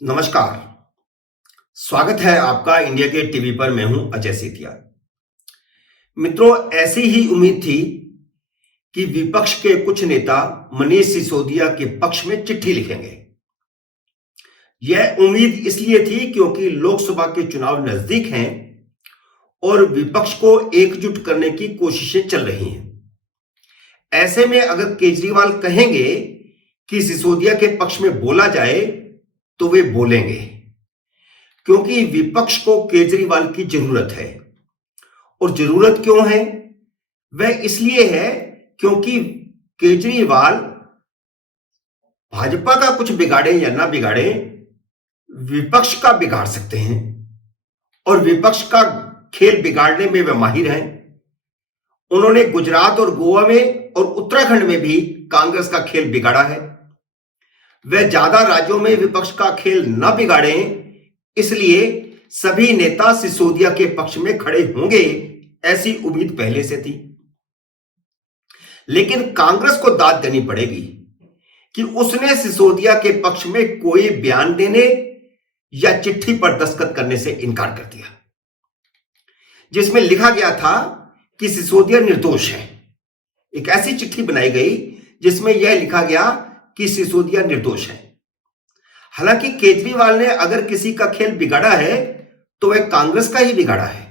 नमस्कार। स्वागत है आपका इंडिया के टीवी पर। मैं हूं अजय सेठिया। मित्रों, ऐसी ही उम्मीद थी कि विपक्ष के कुछ नेता मनीष सिसोदिया के पक्ष में चिट्ठी लिखेंगे। यह उम्मीद इसलिए थी क्योंकि लोकसभा के चुनाव नजदीक हैं और विपक्ष को एकजुट करने की कोशिशें चल रही हैं। ऐसे में अगर केजरीवाल कहेंगे कि सिसोदिया के पक्ष में बोला जाए तो वे बोलेंगे, क्योंकि विपक्ष को केजरीवाल की जरूरत है। और जरूरत क्यों है? वह इसलिए है क्योंकि केजरीवाल भाजपा का कुछ बिगाड़े या ना बिगाड़े, विपक्ष का बिगाड़ सकते हैं और विपक्ष का खेल बिगाड़ने में वे माहिर हैं। उन्होंने गुजरात और गोवा में और उत्तराखंड में भी कांग्रेस का खेल बिगाड़ा है। वे ज्यादा राज्यों में विपक्ष का खेल न बिगाड़ें, इसलिए सभी नेता सिसोदिया के पक्ष में खड़े होंगे, ऐसी उम्मीद पहले से थी। लेकिन कांग्रेस को दाद देनी पड़ेगी कि उसने सिसोदिया के पक्ष में कोई बयान देने या चिट्ठी पर दस्तखत करने से इनकार कर दिया, जिसमें लिखा गया था कि सिसोदिया निर्दोष है। एक ऐसी चिट्ठी बनाई गई जिसमें यह लिखा गया कि सिसोदिया निर्दोष है। हालांकि केजरीवाल ने अगर किसी का खेल बिगाड़ा है तो वह कांग्रेस का ही बिगाड़ा है।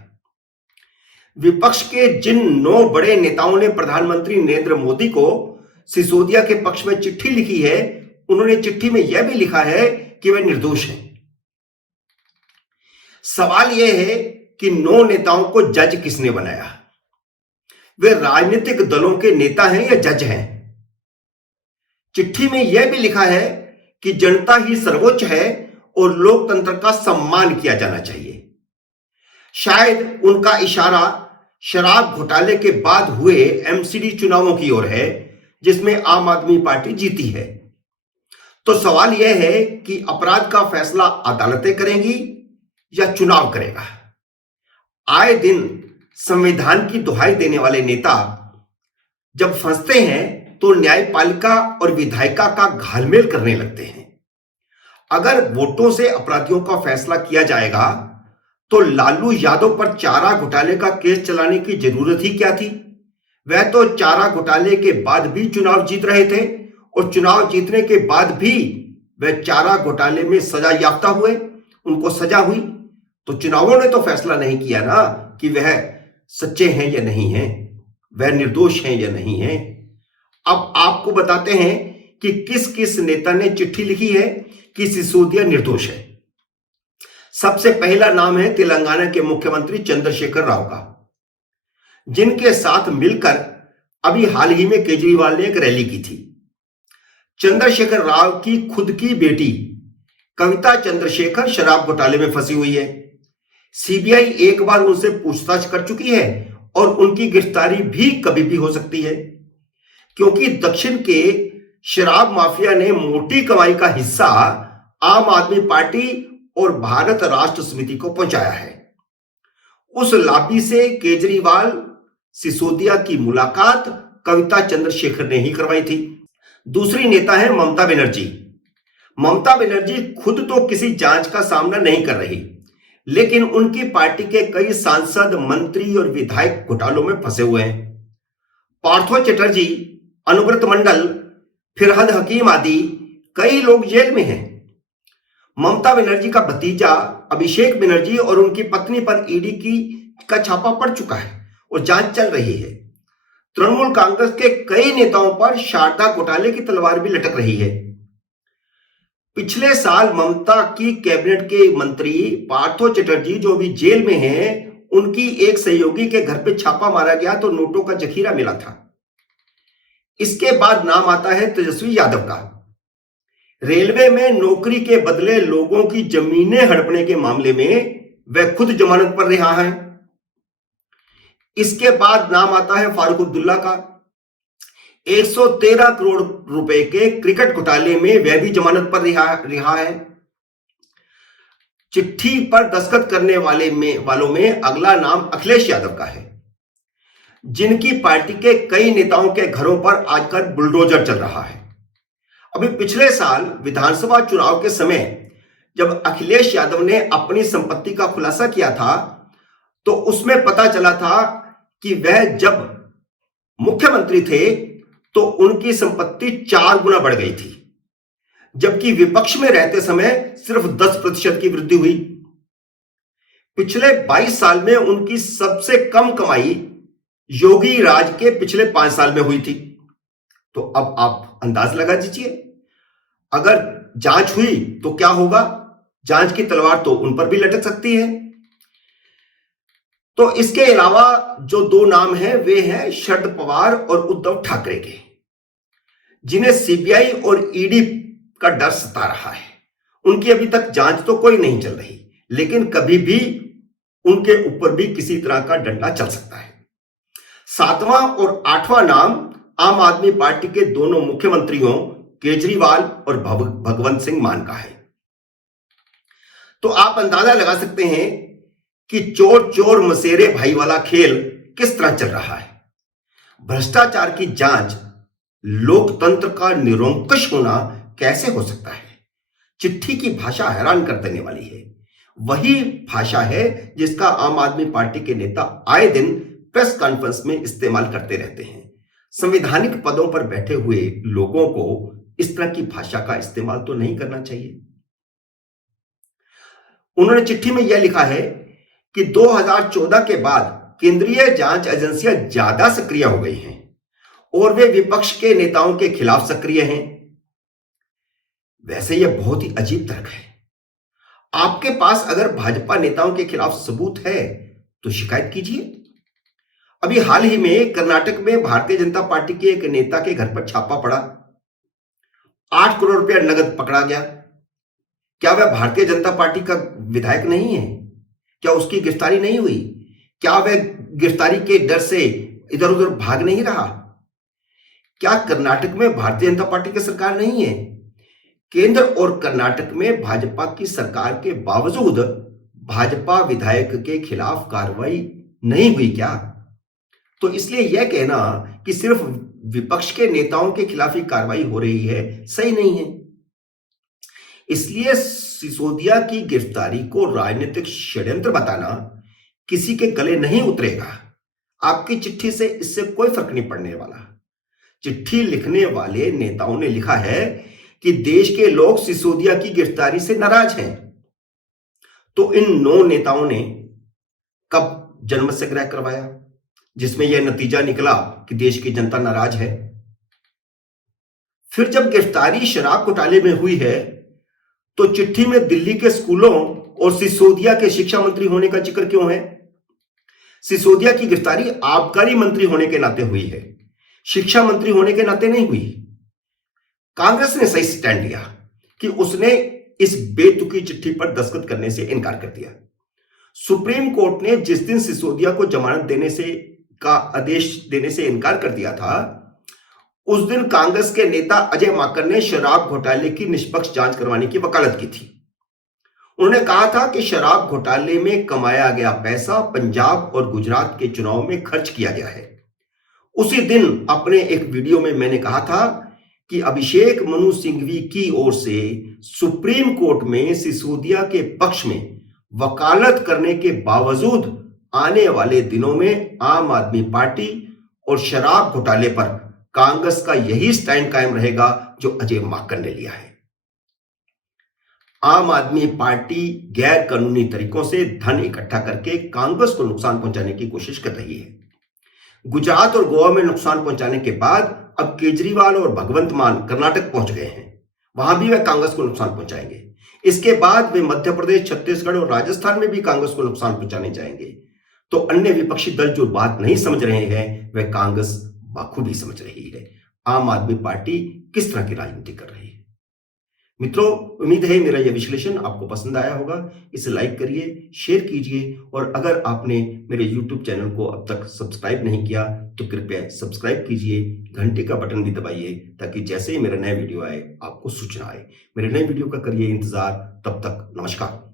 विपक्ष के जिन 9 बड़े नेताओं ने प्रधानमंत्री नरेंद्र मोदी को सिसोदिया के पक्ष में चिट्ठी लिखी है, उन्होंने चिट्ठी में यह भी लिखा है कि वह निर्दोष हैं। सवाल यह है कि 9 नेताओं को जज किसने बनाया? वे राजनीतिक दलों के नेता हैं या जज हैं? चिट्ठी में यह भी लिखा है कि जनता ही सर्वोच्च है और लोकतंत्र का सम्मान किया जाना चाहिए। शायद उनका इशारा शराब घोटाले के बाद हुए एमसीडी चुनावों की ओर है, जिसमें आम आदमी पार्टी जीती है। तो सवाल यह है कि अपराध का फैसला अदालतें करेंगी या चुनाव करेगा? आए दिन संविधान की दुहाई देने वाले नेता जब फंसते हैं तो न्यायपालिका और विधायिका का घालमेल करने लगते हैं। अगर वोटों से अपराधियों का फैसला किया जाएगा तो लालू यादव पर चारा घोटाले का केस चलाने की जरूरत ही क्या थी? वह तो चारा घोटाले के बाद भी चुनाव जीत रहे थे और चुनाव जीतने के बाद भी वह चारा घोटाले में सजा याफ्ता हुए, उनको सजा हुई। तो चुनावों ने तो फैसला नहीं किया ना कि वह सच्चे हैं या नहीं हैं, वह निर्दोष हैं या नहीं हैं। अब आपको बताते हैं कि किस किस नेता ने चिट्ठी लिखी है कि सिसोदिया निर्दोष है। सबसे पहला नाम है तेलंगाना के मुख्यमंत्री चंद्रशेखर राव का, जिनके साथ मिलकर अभी हाल ही में केजरीवाल ने एक रैली की थी। चंद्रशेखर राव की खुद की बेटी कविता चंद्रशेखर शराब घोटाले में फंसी हुई है। सीबीआई एक बार उनसे पूछताछ कर चुकी है और उनकी गिरफ्तारी भी कभी भी हो सकती है, क्योंकि दक्षिण के शराब माफिया ने मोटी कमाई का हिस्सा आम आदमी पार्टी और भारत राष्ट्र समिति को पहुंचाया है। उस लॉबी से केजरीवाल सिसोदिया की मुलाकात कविता चंद्रशेखर ने ही करवाई थी। दूसरी नेता है ममता बनर्जी। ममता बनर्जी खुद तो किसी जांच का सामना नहीं कर रही, लेकिन उनकी पार्टी के कई सांसद, मंत्री और विधायक घोटालों में फंसे हुए हैं। पार्थो चटर्जी, अनुव्रत मंडल, फिरहद हकीम आदि कई लोग जेल में हैं। ममता बनर्जी का भतीजा अभिषेक बनर्जी और उनकी पत्नी पर ईडी का छापा पड़ चुका है और जांच चल रही है। तृणमूल कांग्रेस के कई नेताओं पर शारदा घोटाले की तलवार भी लटक रही है। पिछले साल ममता की कैबिनेट के मंत्री पार्थो चटर्जी, जो भी जेल में हैं, उनकी एक सहयोगी के घर पे छापा मारा गया तो नोटों का जखीरा मिला था। इसके बाद नाम आता है तेजस्वी यादव का। रेलवे में नौकरी के बदले लोगों की जमीनें हड़पने के मामले में वह खुद जमानत पर रिहा है। इसके बाद नाम आता है फारूक अब्दुल्ला का। 113 करोड़ रुपए के क्रिकेट घोटाले में वह भी जमानत पर रिहा है। चिट्ठी पर दस्तखत करने वालों में अगला नाम अखिलेश यादव का है, जिनकी पार्टी के कई नेताओं के घरों पर आजकल बुलडोजर चल रहा है। अभी पिछले साल विधानसभा चुनाव के समय जब अखिलेश यादव ने अपनी संपत्ति का खुलासा किया था तो उसमें पता चला था कि वह जब मुख्यमंत्री थे तो उनकी संपत्ति 4 गुना बढ़ गई थी, जबकि विपक्ष में रहते समय सिर्फ 10% की वृद्धि हुई। पिछले 22 साल में उनकी सबसे कम कमाई योगी राज के पिछले 5 साल में हुई थी। तो अब आप अंदाज लगा दीजिए, अगर जांच हुई तो क्या होगा। जांच की तलवार तो उन पर भी लटक सकती है। तो इसके अलावा जो 2 नाम हैं वे हैं शरद पवार और उद्धव ठाकरे के, जिन्हें सीबीआई और ईडी का डर सता रहा है। उनकी अभी तक जांच तो कोई नहीं चल रही, लेकिन कभी भी उनके ऊपर भी किसी तरह का डंडा चल सकता है। 7वां और 8वां नाम आम आदमी पार्टी के दोनों मुख्यमंत्रियों केजरीवाल और भगवंत सिंह मान का है। तो आप अंदाजा लगा सकते हैं कि चोर चोर मसेरे भाई वाला खेल किस तरह चल रहा है। भ्रष्टाचार की जांच, लोकतंत्र का निरंकुश होना कैसे हो सकता है। चिट्ठी की भाषा हैरान कर देने वाली है। वही भाषा है जिसका आम आदमी पार्टी के नेता आए दिन प्रेस कॉन्फ्रेंस में इस्तेमाल करते रहते हैं। संवैधानिक पदों पर बैठे हुए लोगों को इस तरह की भाषा का इस्तेमाल तो नहीं करना चाहिए। उन्होंने चिट्ठी में यह लिखा है कि 2014 के बाद केंद्रीय जांच एजेंसियां ज्यादा सक्रिय हो गई हैं और वे विपक्ष के नेताओं के खिलाफ सक्रिय हैं। वैसे यह बहुत ही अजीब तर्क है। आपके पास अगर भाजपा नेताओं के खिलाफ सबूत है तो शिकायत कीजिए। अभी हाल ही में कर्नाटक में भारतीय जनता पार्टी के एक नेता के घर पर छापा पड़ा, 8 करोड़ रुपया नगद पकड़ा गया। क्या वह भारतीय जनता पार्टी का विधायक नहीं है? क्या उसकी गिरफ्तारी नहीं हुई? क्या वह गिरफ्तारी के डर से इधर उधर भाग नहीं रहा? क्या कर्नाटक में भारतीय जनता पार्टी की सरकार नहीं है? केंद्र और कर्नाटक में भाजपा की सरकार के बावजूद भाजपा विधायक के खिलाफ कार्रवाई नहीं हुई क्या? तो इसलिए यह कहना कि सिर्फ विपक्ष के नेताओं के खिलाफ ही कार्रवाई हो रही है, सही नहीं है। इसलिए सिसोदिया की गिरफ्तारी को राजनीतिक षड्यंत्र बताना किसी के गले नहीं उतरेगा। आपकी चिट्ठी से इससे कोई फर्क नहीं पड़ने वाला। चिट्ठी लिखने वाले नेताओं ने लिखा है कि देश के लोग सिसोदिया की गिरफ्तारी से नाराज हैं। तो इन 9 नेताओं ने कब जनमत संग्रह करवाया जिसमें यह नतीजा निकला कि देश की जनता नाराज है? फिर जब गिरफ्तारी शराब घोटाले में हुई है तो चिट्ठी में दिल्ली के स्कूलों और सिसोदिया के शिक्षा मंत्री होने का जिक्र क्यों है? सिसोदिया की गिरफ्तारी आबकारी मंत्री होने के नाते हुई है, शिक्षा मंत्री होने के नाते नहीं हुई। कांग्रेस ने सही स्टैंड लिया कि उसने इस बेतुकी चिट्ठी पर दस्तखत करने से इनकार कर दिया। सुप्रीम कोर्ट ने जिस दिन सिसोदिया को जमानत देने से का आदेश देने से इनकार कर दिया था, उस दिन कांग्रेस के नेता अजय माकन ने शराब घोटाले की निष्पक्ष जांच करवाने की वकालत की थी। उन्होंने कहा था कि शराब घोटाले में कमाया गया पैसा पंजाब और गुजरात के चुनाव में खर्च किया गया है। उसी दिन अपने एक वीडियो में मैंने कहा था कि अभिषेक मनु सिंघवी की ओर से सुप्रीम कोर्ट में सिसोदिया के पक्ष में वकालत करने के बावजूद आने वाले दिनों में आम आदमी पार्टी और शराब घोटाले पर कांग्रेस का यही स्टैंड कायम रहेगा जो अजय माकन ने लिया है। आम आदमी पार्टी गैर कानूनी तरीकों से धन इकट्ठा करके कांग्रेस को नुकसान पहुंचाने की कोशिश कर रही है। गुजरात और गोवा में नुकसान पहुंचाने के बाद अब केजरीवाल और भगवंत मान कर्नाटक पहुंच गए हैं, वहां भी वे कांग्रेस को नुकसान पहुंचाएंगे। इसके बाद वे मध्य प्रदेश, छत्तीसगढ़ और राजस्थान में भी कांग्रेस को नुकसान पहुंचाने जाएंगे। तो अन्य विपक्षी दल जो बात नहीं समझ रहे हैं वह कांग्रेस बखूबी समझ रही है। आम आदमी पार्टी किस तरह की राजनीति कर रही है। मित्रों, उम्मीद है मेरा यह विश्लेषण आपको पसंद आया होगा। इसे लाइक करिए, शेयर कीजिए और अगर आपने मेरे YouTube चैनल को अब तक सब्सक्राइब नहीं किया तो कृपया सब्सक्राइब कीजिए, घंटे का बटन भी दबाइए ताकि जैसे ही मेरा नया वीडियो आए आपको सूचना आए। मेरे नए वीडियो का करिए इंतजार। तब तक नमस्कार।